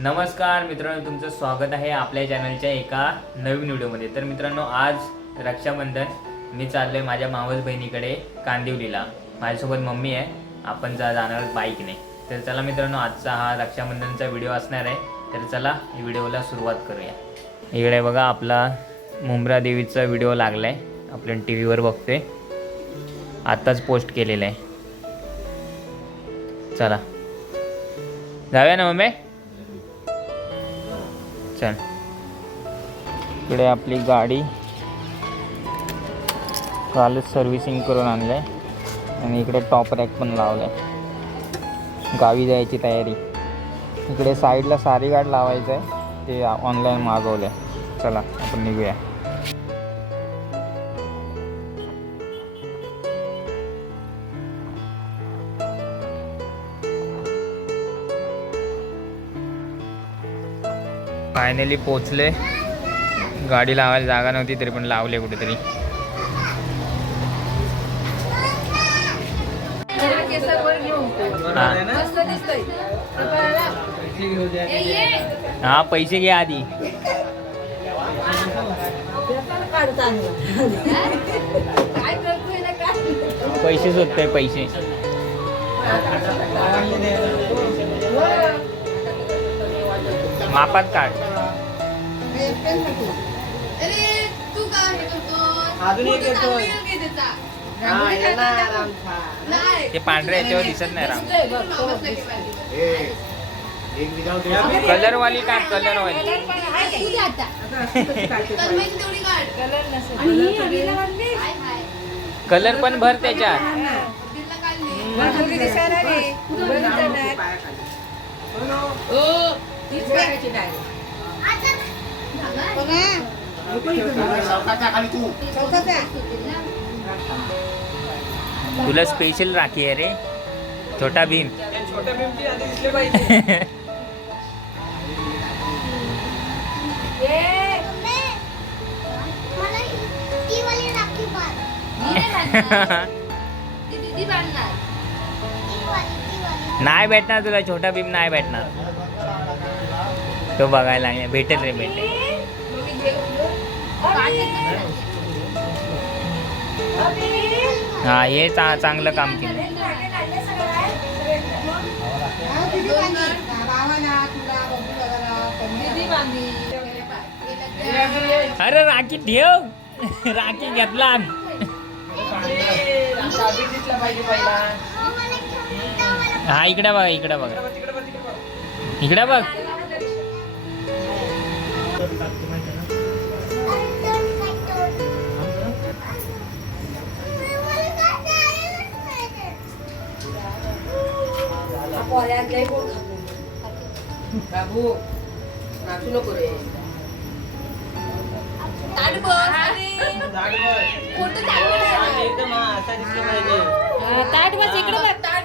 नमस्कार मित्रांनो तुमचं स्वागत आहे आपल्या चॅनलच्या एका नवीन व्हिडिओमध्ये. तर मित्रांनो आज रक्षाबंधन मी चाललोय माझ्या मावस बहिणीकडे कांदिवलीला. माझ्यासोबत मम्मी आहे आपण जा जाणार बाईकने. तर चला मित्रांनो आजचा हा रक्षाबंधनचा व्हिडिओ असणार आहे. तर चला व्हिडिओला सुरुवात करूया. इकडे बघा आपला मुंब्रा देवीचा व्हिडिओ लागलाय. आपण टी व्हीवर बघतोय. आत्ताच पोस्ट केलेला आहे. चला. जाऊया ना मम्मी? चल. इकडे आपली गाडी. कालच सर्व्हिसिंग करून आणलं आहे आणि इकडे टॉप रॅक पण लावलं आहे गावी जायची तयारी. इकडे साईडला सारी गाड लावायचं आहे ते ऑनलाईन मागवलं आहे चला आपण निघूया. फायनली पोचले गाडी लावायला जागा नव्हती तरी पण लावले कुठेतरी. हा. हा पैसे घे आधी. पैसे शोधते पैसे. मापात काढ हे? अजून एक येतोय. हा, याला. ते पांढऱ्या याच्यावर दिसत नाही राम. नाही पाहिजे. कलरवाली काढ कलरवाली. कलर पण भर त्याच्यात. तुला स्पेशल राखी आहे रे छोटा भीम दीदी बांधणार. नाही भेटणार तुला छोटा भीम नाही भेटणार तो बघायला लागले. भेटेल रे भेटेल. हा हे चा चांगलं काम केलं. अरे राखी ठेव. राखी घेतला हा इकडे बघा इकडे बघा. इकडे बघ, तिकडे बघ. इकडे बघ बाबू नाचू नको रे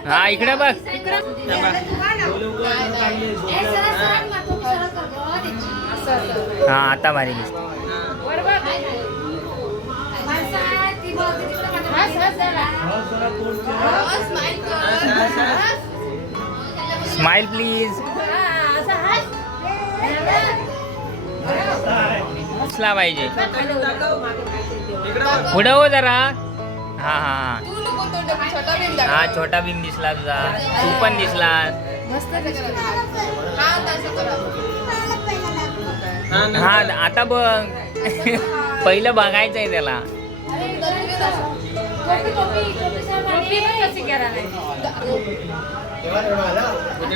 हा, इकडं बघ. हां आता भारी दिसते स्माइल प्लीज. हसला पाहिजे. पुढं हो जरा. हा हा हा. हा छोटा भीम दिसला तुझा. तू पण दिसला. हा, आता बघ. पहिलं त्याला.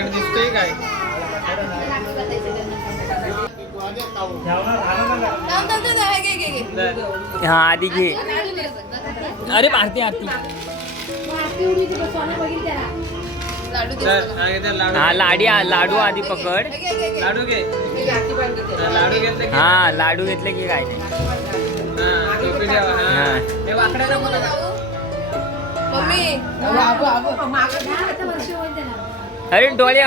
दिसतोय काय? थांब, थांब, थांब, हे. हा आधी घे. अरे भारती आरती. त्याला. हा, लाडू लाडी लाडू आधी पकड. लाडू घे. हा, लाडू घेतले की हा. लाडू घेतले की काय नाही अरे डोळे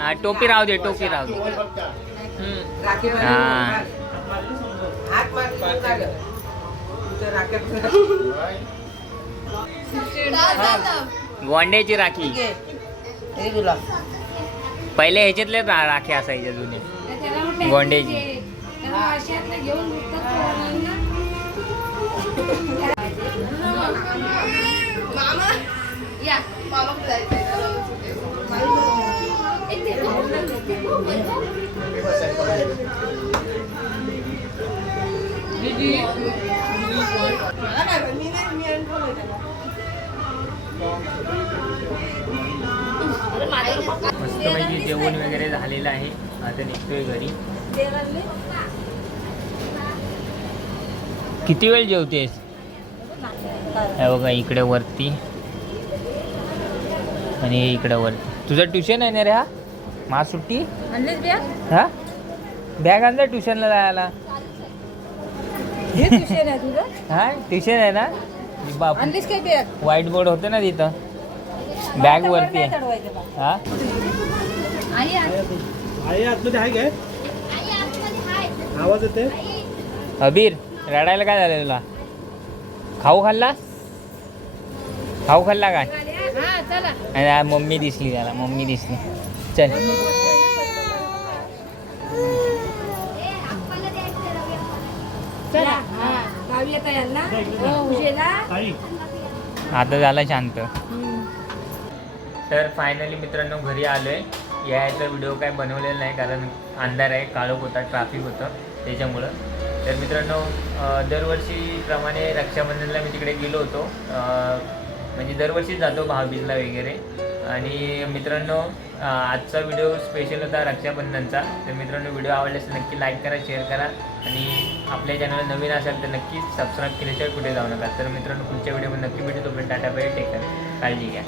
हा टोपी राहू दे टोपी राहू दे. हा. गोंड्याची राखी. तुला. पहिले ह्याच्यातले राखे असायचे जुने त्याला म्हटलं गोंड्याची. मस्तपैकी जेवण वगैरे झालेलं आहे. आता निघतोय घरी. किती वेळ जेवतेस? हे बघा इकडे वरती. आणि इकडे वरती. तुझं ट्युशन आहे ना रे हा? मा सुट्टी? हा? बॅग आणला ट्युशनला जायला? हे ट्युशन आहे तुझं? हा ट्युशन आहे ना? बाप व्हाईट बोर्ड होतं ना तिथं. बॅग वरती. हा? आवाज येते अबीर रडायला काय झालं तुला? खाऊ खाल्ला खाऊ खाल्ला काय? हा चला. आणि आ- मम्मी दिसली त्याला मम्मी दिसली. चल. चला. हा आता झाला शांत. तर फायनली मित्रांनो घरी आलो आहे यायचा व्हिडिओ काय बनवलेला नाही कारण अंधार आहे काळोख होता ट्रॅफिक होतं त्याच्यामुळं. तर मित्रांनो दरवर्षीप्रमाणे रक्षाबंधनला मी तिकडे गेलो होतो. म्हणजे दरवर्षीच जातो भाऊबीजला वगैरे. आणि मित्रांनो आजचा व्हिडिओ स्पेशल होता रक्षाबंधनचा. तर मित्रांनो व्हिडिओ आवडल्यास नक्की लाईक करा शेअर करा. आणि आपल्या चॅनल नवीन असाल तर नक्कीच सबस्क्राईब केल्याशिवाय कुठे जाऊ नका. तर मित्रांनो पुढच्या व्हिडिओमध्ये नक्की भेटू. तोपर्यंत टाटा बाय टेक काळजी घ्या.